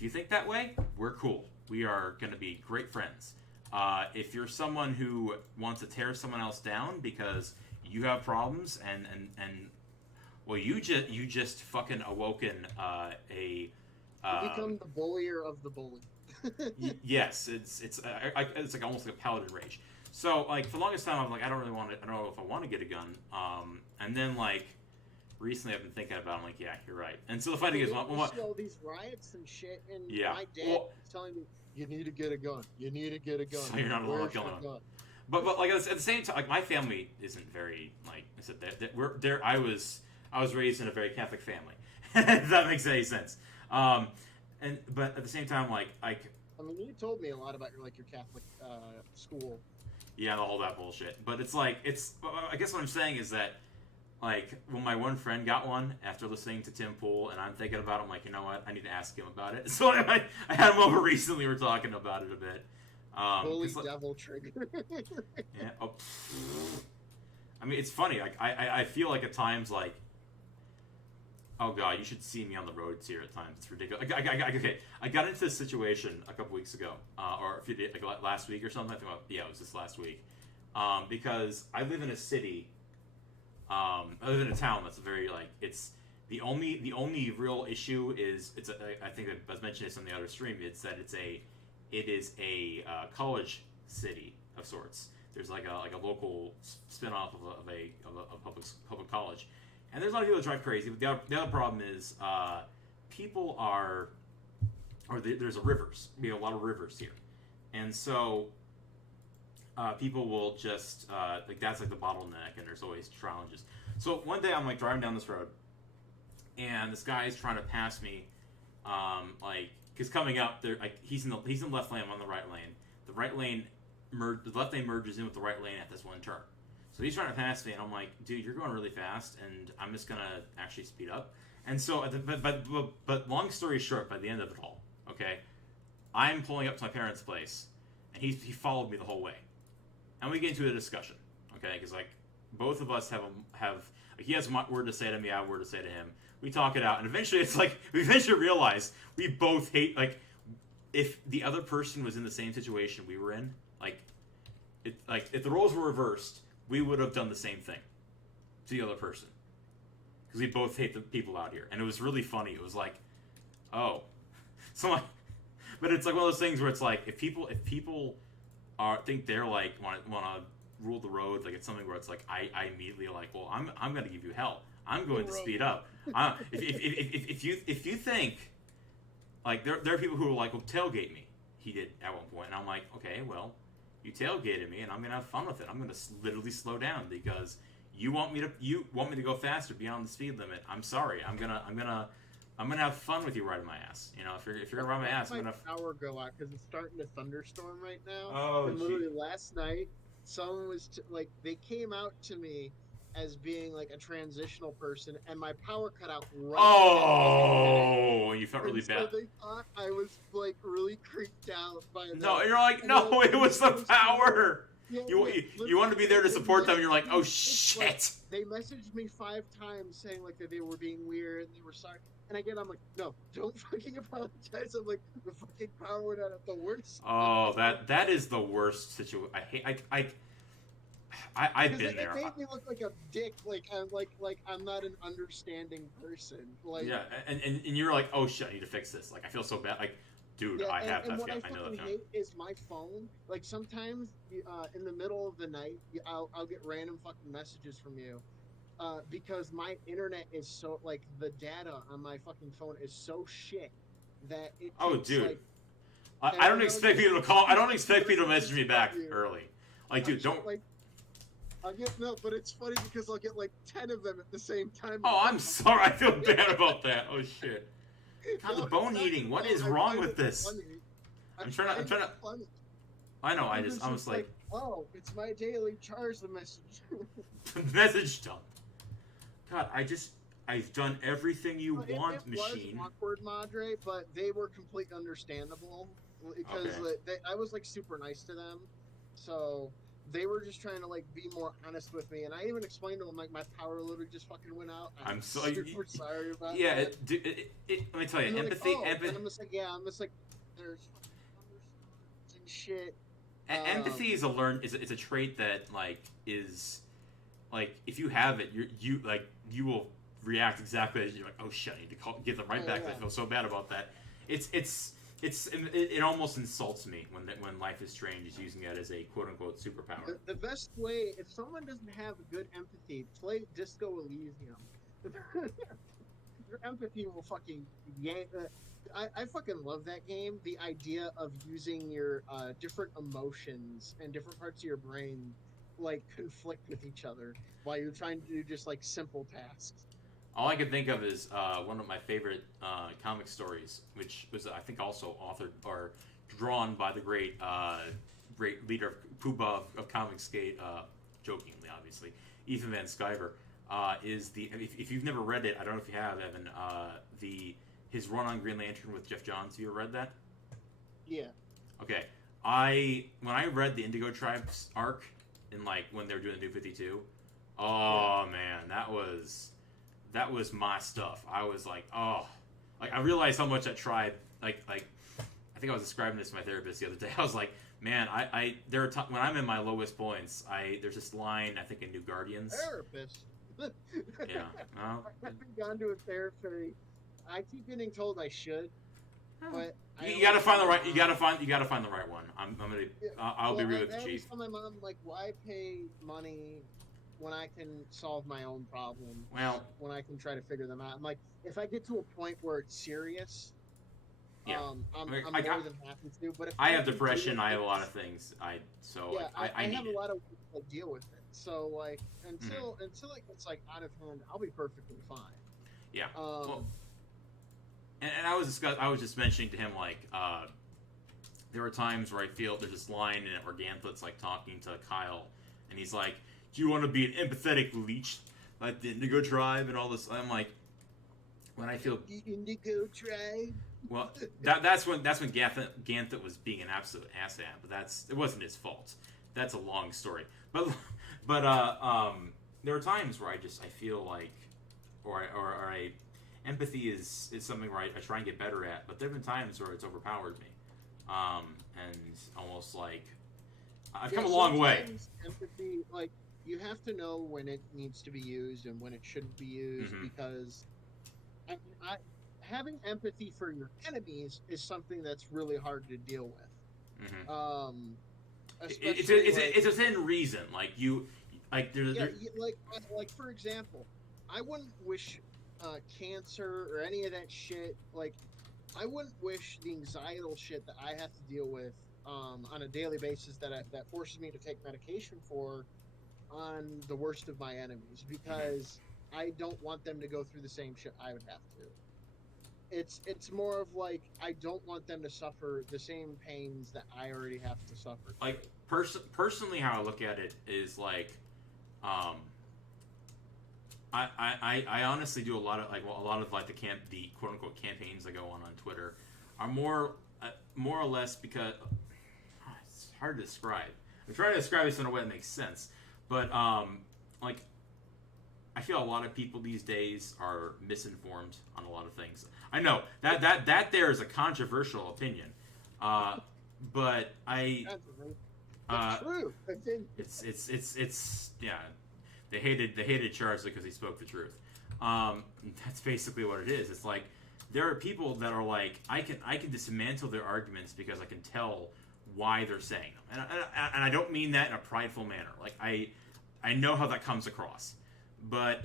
think that way, we're cool. We are going to be great friends. If you're someone who wants to tear someone else down because you have problems and well, you just fucking awoken you become the bullier of the bully. Yes, it's almost like a paladin rage. So, for the longest time, I'm like, I don't know if I want to get a gun. And then, recently I've been thinking about it. I'm like, yeah, you're right. And so the funny thing is... see all these riots and shit, and my dad is telling me, you need to get a gun. You need to get a gun. So you're not allowed to kill anyone. But at the same time, my family isn't very, I said, I was raised in a very Catholic family. If that makes any sense. But at the same time, I mean, you told me a lot about your Catholic school. Yeah, all that bullshit. But I guess what I'm saying is that, when my one friend got one after listening to Tim Pool, and I'm thinking about it, I'm like, you know what? I need to ask him about it. So I had him over recently. We were talking about it a bit. Holy devil trigger. Yeah. Oh, I mean, it's funny. I feel like at times, oh god, you should see me on the roads here at times. It's ridiculous. Okay, I got into this situation a couple weeks ago, or a few days, last week or something. I think, it was this last week, because I live in a city. I live in a town that's very it's The only real issue is I think I was mentioning this on the other stream. It's that it is a college city of sorts. There's like a local spin-off of a public college, and there's a lot of people that drive crazy. But the other problem is people are, there's rivers. We have a lot of rivers here, and so people will just like that's like the bottleneck, and there's always challenges. So one day I'm like driving down this road, and this guy is trying to pass me, because coming up there, like he's in the left lane, I'm on the right lane. The right lane, the left lane merges in with the right lane at this one turn. So he's trying to pass me, and I'm like, dude, you're going really fast, and I'm just gonna actually speed up. And so, but long story short, by the end of it all, okay, I'm pulling up to my parents' place, and he followed me the whole way, and we get into a discussion, okay, because like both of us have like, he has a word to say to me, I have a word to say to him. We talk it out, and eventually it's like we eventually realize we both hate, like, if the other person was in the same situation we were in, like if the roles were reversed, we would have done the same thing to the other person, because we both hate the people out here. And it was really funny. It was like, oh, so like, but it's like one of those things where it's like if people think they're like want to rule the road, like it's something where it's like I immediately like, well, I'm going to give you hell. I'm going to speed up. If you think, like, there are people who are like, well, tailgate me. He did at one point, and I'm like, okay, well, you tailgated me, and I'm gonna have fun with it. I'm gonna literally slow down because you want me to go faster beyond the speed limit. I'm sorry. I'm gonna have fun with you riding my ass. You know, if you're gonna ride my ass, I'm gonna power go out because it's starting to thunderstorm right now. Oh, and literally last night, someone was like, they came out to me as being like a transitional person, and my power cut out right. Oh, you felt really bad. So they thought I was like really creeped out by that. No, and you're like, no, it was the power. Yeah, you wanted to be there to support them, and you're like, oh shit. Like, they messaged me 5 times saying like that they were being weird and they were sorry. And again, I'm like, no, don't fucking apologize. I'm like, the fucking power went out at the worst. Oh, that is the worst situation. I hate. I've been there. It made me look like a dick. Like I'm not an understanding person. Like, yeah, and you're like, oh shit, I need to fix this. Like, I feel so bad. Like, dude, yeah, I have and that. What I know fucking that hate is my phone. Like sometimes in the middle of the night, I'll get random fucking messages from you. Because my internet is so, like, the data on my fucking phone is so shit that it takes, oh, dude. Like, I don't expect people to call. I don't expect people to message me back early. Like, dude, don't. Like, I'll get but it's funny because I'll get like 10 of them at the same time. Oh, I'm sorry. I feel bad about that. Oh shit. God, the bone eating. What is wrong with this? I'm trying to. Funny. I know. I was like, oh, it's my daily charge. The message. Message done. God, I've done everything you want, machine. It was awkward, Madre, but they were completely understandable because I was like super nice to them, so they were just trying to like be more honest with me. And I even explained to them like my power literally just fucking went out. I'm super sorry about that. Yeah, let me tell you, empathy. Like, oh. And I'm just like, there's fucking and shit. Empathy is a trait that like is. Like, if you have it, you will react exactly as you're like, oh shit, I need to get them right back. Yeah. I feel so bad about that. It almost insults me when Life is Strange is using that as a quote unquote superpower. The best way, if someone doesn't have good empathy, play Disco Elysium. Your empathy will fucking yank. I fucking love that game. The idea of using your different emotions and different parts of your brain like conflict with each other while you're trying to do just like simple tasks. All I can think of is one of my favorite comic stories, which was I think also authored or drawn by the great leader of Poobah of Comic Skate, jokingly obviously, Ethan Van Sciver, is if you've never read it, I don't know if you have, Evan, his run on Green Lantern with Jeff Johns. Have you ever read that? Yeah. Okay. When I read the Indigo Tribes arc, in like when they were doing the New 52, man, that was my stuff. I was like, oh, like I realized how much that tribe, like I think I was describing this to my therapist the other day. I was like, man, when I'm in my lowest points, there's this line I think in New Guardians. Therapist. Yeah. Well, I haven't gone to a therapy. I keep getting told I should, but you gotta find the right. You gotta find the right one. I'm gonna. I'll be real with the I always chief. tell my mom, like, why pay money when I can solve my own problems? Well, when I can try to figure them out. I'm like, if I get to a point where it's serious, yeah. I'm I more than happy to. But if I I have can depression. deal I have with a lot it, of things. I I have need a it. lot of ways to deal with it. So like Mm-hmm. until it gets like out of hand, I'll be perfectly fine. Yeah. Well, Um, and I was just mentioning to him like there are times where I feel there's this line in it where Gantlet's like talking to Kyle, and he's like, "Do you want to be an empathetic leech like the Indigo Tribe and all this?" I'm like, when I feel the Indigo Tribe. well, that's when Ganthet was being an absolute asshat, but it wasn't his fault. That's a long story. But there are times where I feel like or empathy is something where I try and get better at, but there have been times where it's overpowered me, and almost like I've come a long way. Empathy, like you have to know when it needs to be used and when it shouldn't be used, Mm-hmm. because I having empathy for your enemies is something that's really hard to deal with. Mm-hmm. Especially it's a thin reason, like you, like like for example, I wouldn't wish cancer or any of that shit. Like, I wouldn't wish the anxietal shit that I have to deal with on a daily basis that forces me to take medication for on the worst of my enemies, because I don't want them to go through the same shit I would have to. It's more of like, I don't want them to suffer the same pains that I already have to suffer. Like personally, how I look at it is like, um, I honestly do a lot of like the quote unquote campaigns that go on Twitter are more or less because it's hard to describe. I'm trying to describe this in a way that makes sense, but like I feel a lot of people these days are misinformed on a lot of things. I know that there is a controversial opinion, but true. It's yeah. They hated Charles because he spoke the truth. That's basically what it is. It's like there are people that are like, I can dismantle their arguments because I can tell why they're saying them, and I don't mean that in a prideful manner. Like I know how that comes across, but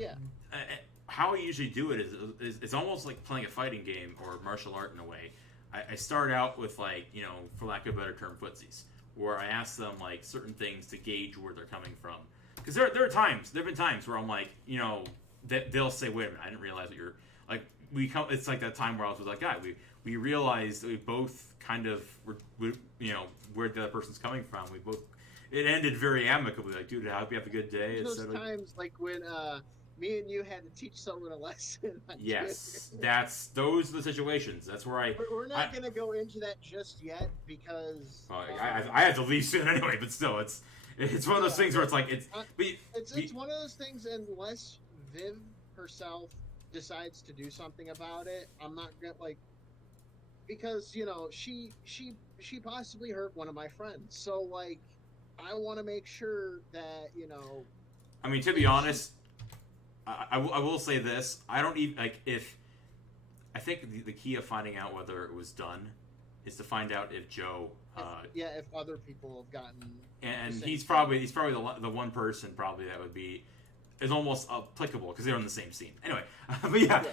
how I usually do it is it's almost like playing a fighting game or martial art in a way. I start out with, like, you know, for lack of a better term, footsies, where I ask them like certain things to gauge where they're coming from. Because there have been times where I'm like, you know, that they'll say, wait a minute, I didn't realize that you're like, it's like that time where I was with that guy. We realized that we both kind of were, you know, where the other person's coming from. It ended very amicably. Like, dude, I hope you have a good day. Those times, like when me and you had to teach someone a lesson. Yes, those are the situations. That's where we're not going to go into that just yet because I have to leave soon anyway. But still, it's one of those things where it's like it's one of those things. Unless Viv herself decides to do something about it, I'm not gonna, like, because, you know, she possibly hurt one of my friends. So, like, I want to make sure that, you know. I mean, to be honest, I will say this. I don't even, like, I think the key of finding out whether it was done is to find out if Joe. If other people have gotten. And he's probably the one person probably that would be is almost applicable because they're on the same scene. Anyway, but yeah.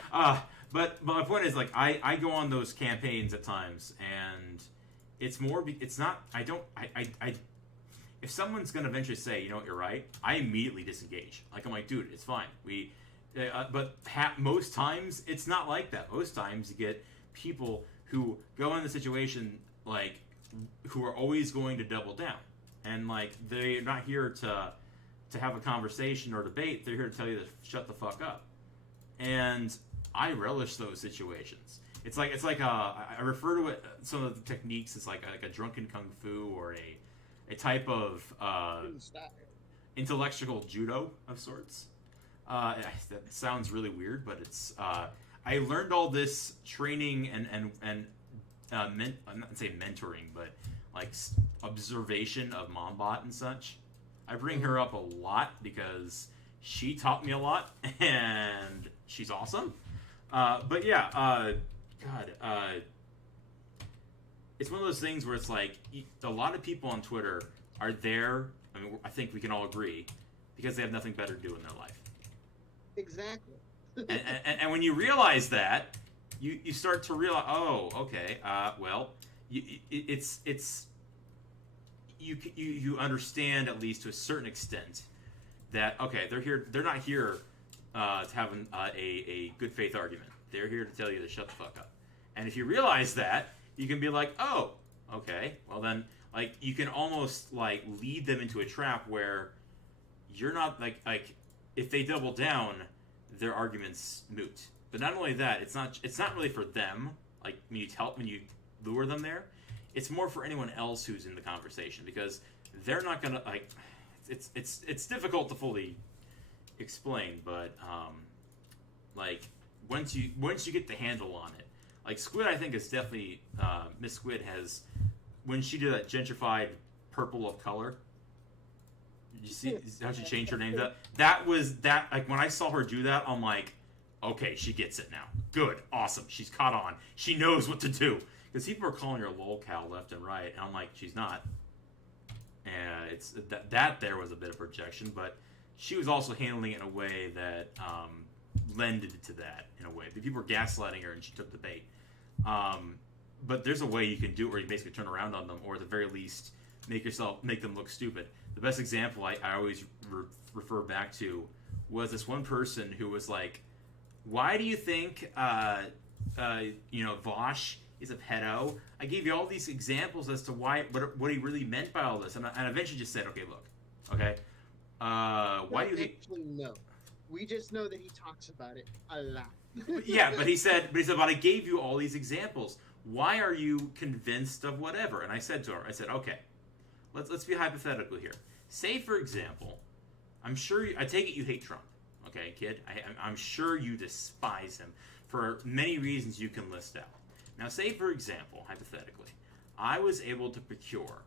But my point is, like, I go on those campaigns at times, and it's more. It's not. I if someone's gonna eventually say, you know what, you're right, I immediately disengage. Like, I'm like, dude, it's fine. But most times it's not like that. Most times you get people who go in the situation, like, who are always going to double down, and like they're not here to have a conversation or debate. They're here to tell you to shut the fuck up. And I relish those situations. It's like I refer to it, some of the techniques as like a drunken kung fu or a type of intellectual judo of sorts. That sounds really weird, but it's I learned all this training and I'm not say mentoring, but like observation of Mombot and such. I bring her up a lot because She taught me a lot, and she's awesome. But yeah, God, it's one of those things where it's like a lot of people on Twitter are there. I mean, I think we can all agree because they have nothing better to do in their life. Exactly. and when you realize that, you start to realize, oh, okay, well, it's you understand at least to a certain extent that okay, they're not here to have a good faith argument. They're here to tell you to shut the fuck up. And if you realize that, you can be like, oh, okay, well then, like, you can almost like lead them into a trap where you're not like if they double down, their argument's moot. But not only that, it's not really for them. Like when you lure them there, it's more for anyone else who's in the conversation because they're not gonna like. It's difficult to fully explain, but like once you get the handle on it, like Squid, I think is definitely Miss Squid has when she did that gentrified purple of color. Did you see how she changed her name? That was like when I saw her do that, I'm like, okay, she gets it now. Good, awesome. She's caught on. She knows what to do. Because people are calling her lolcow left and right, and I'm like, she's not. And it's that there was a bit of projection, but she was also handling it in a way that lended to that in a way. The people were gaslighting her, and she took the bait. But there's a way you can do it where you basically turn around on them, or at the very least, make them look stupid. The best example I always refer back to was this one person who was like, "Why do you think Vosh is a pedo?" I gave you all these examples as to what he really meant by all this, and I eventually just said, "Okay, look, okay, why do you think?" Actually, no. We just know that he talks about it a lot. Yeah, but he said, but I gave you all these examples. Why are you convinced of whatever? And I said to her, okay, let's be hypothetical here. Say, for example, I take it you hate Trump, okay, kid? I'm sure you despise him for many reasons you can list out. Now, say, for example, hypothetically, I was able to procure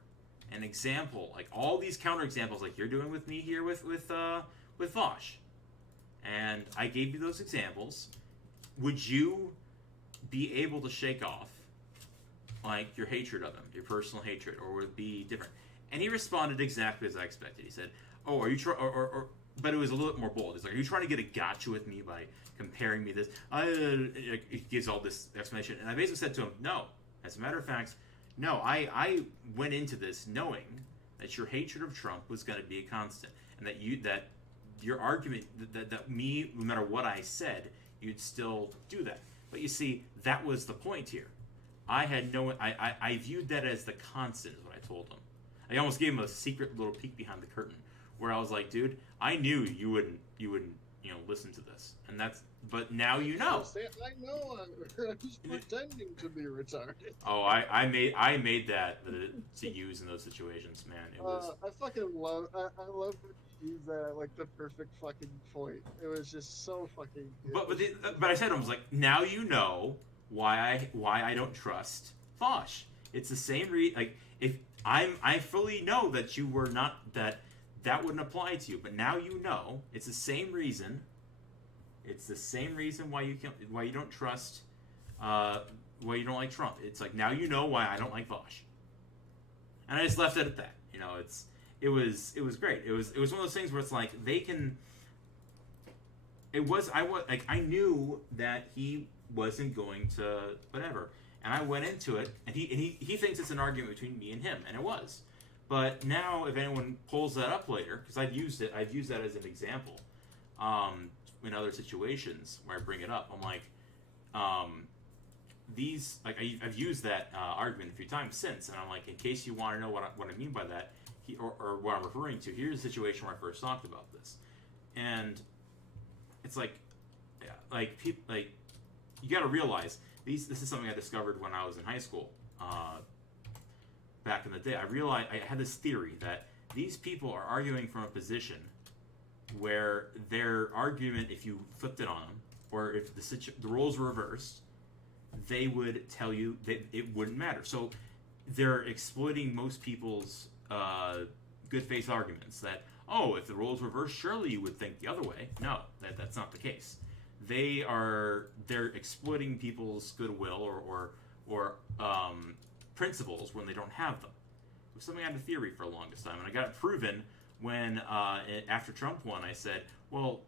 an example, like all these counterexamples like you're doing with me here with Vosh, and I gave you those examples. Would you be able to shake off like your hatred of him, your personal hatred, or would it be different? And he responded exactly as I expected. He said, "Oh, are you trying?" But it was a little bit more bold. He's like, "Are you trying to get a gotcha with me by comparing me this?" He gives all this explanation, and I basically said to him, "No. As a matter of fact, no. I went into this knowing that your hatred of Trump was going to be a constant, and that your argument that me, no matter what I said, you'd still do that. But you see, that was the point here. I viewed that as the constant, is what I told him. I almost gave him a secret little peek behind the curtain, where I was like, dude, I knew you wouldn't, listen to this, and but now you know. I know. I'm just pretending to be retarded. Oh, I made that to use in those situations, man. It was. I fucking love. I love when you use that at like the perfect fucking point. It was just so fucking good. But I said to him, I was like, now you know why I don't trust Vosh. It's the same like if I fully know that you were not that wouldn't apply to you, but now you know it's the same reason. It's the same reason why you don't trust why you don't like Trump. It's like now you know why I don't like Vosh. And I just left it at that. It was great. It was one of those things where it's like they can. I knew that he wasn't going to whatever, and I went into it, and he thinks it's an argument between me and him, and it was. But now, if anyone pulls that up later, because I've used that as an example, in other situations where I bring it up, I'm like, I've used that argument a few times since, and I'm like, in case you want to know what I mean by that, or what I'm referring to, here's a situation where I first talked about this, and it's like people you got to realize this is something I discovered when I was in high school. Back in the day, I realized I had this theory that these people are arguing from a position where their argument, if you flipped it on them, or if the roles were reversed, they would tell you that it wouldn't matter. So they're exploiting most people's good faith arguments that, oh, if the roles reversed, surely you would think the other way. No, that's not the case. They're exploiting people's goodwill or principles when they don't have them. It was something I had a theory for the longest time, and I got it proven when after Trump won. I said, well,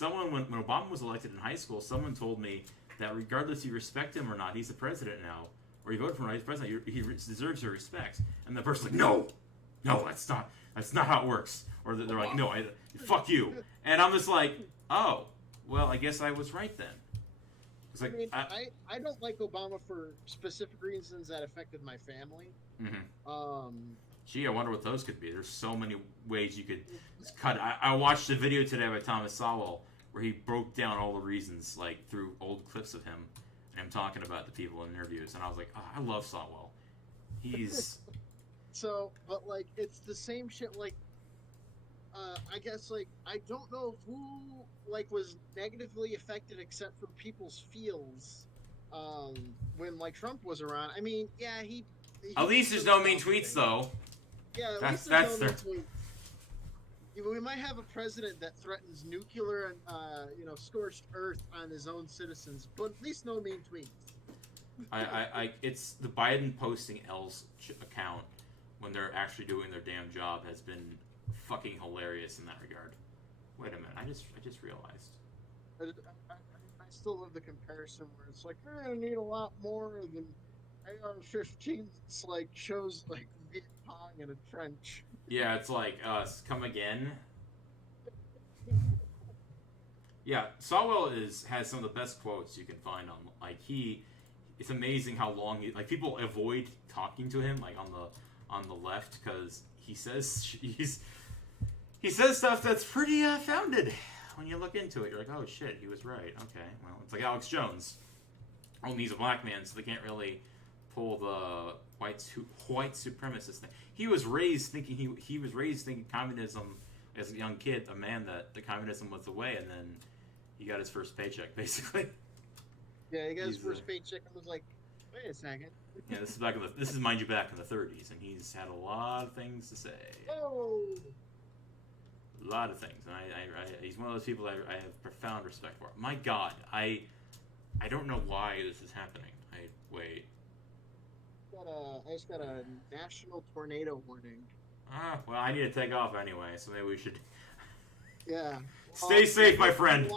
when Obama was elected in high school, someone told me that regardless if you respect him or not, he's the president now, or you voted for him, he's president, he deserves your respect. And the person's like, no, that's not how it works. Or they're like, no, fuck you. And I'm just like, oh, well, I guess I was right then. It's like, I don't like Obama for specific reasons that affected my family. Mm-hmm. Gee, I wonder what those could be. There's so many ways you could cut. I watched a video today by Thomas Sowell where he broke down all the reasons, like through old clips of him and him talking about the people in interviews, and I was like, oh, I love Sowell. He's so, but like it's the same shit. Like, I guess like I don't know who like was negatively affected except for people's feels when like Trump was around. I mean, yeah, he at least there's no mean tweets though. Yeah, at least there's no mean tweets. We might have a president that threatens nuclear and scorched earth on his own citizens, but at least no mean tweets. It's the Biden posting L's account when they're actually doing their damn job has been fucking hilarious in that regard. Wait a minute, I just realized. I still love the comparison where it's like we're gonna need a lot more than AR-15s. It's like shows like Viet Cong in a trench. Yeah, it's like come again. Yeah, Sowell has some of the best quotes you can find on it's amazing how long people avoid talking to him like on the left because he says stuff that's pretty founded. When you look into it, you're like, oh shit, he was right. Okay, well, it's like Alex Jones. Only he's a black man, so they can't really pull the white supremacist thing. He was raised thinking communism as a young kid, a man that the communism was the way, and then he got his first paycheck basically. Yeah, he got his first paycheck and was like, wait a second. Yeah, this is mind you back in the 30s, and he's had a lot of things to say. Oh. A lot of things, and he's one of those people I have profound respect for. My God, I don't know why this is happening. Wait. I just got a national tornado warning. Well, I need to take off anyway, so maybe we should. Yeah. Stay safe, my friend.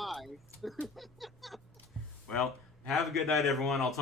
Well, have a good night, everyone. I'll talk.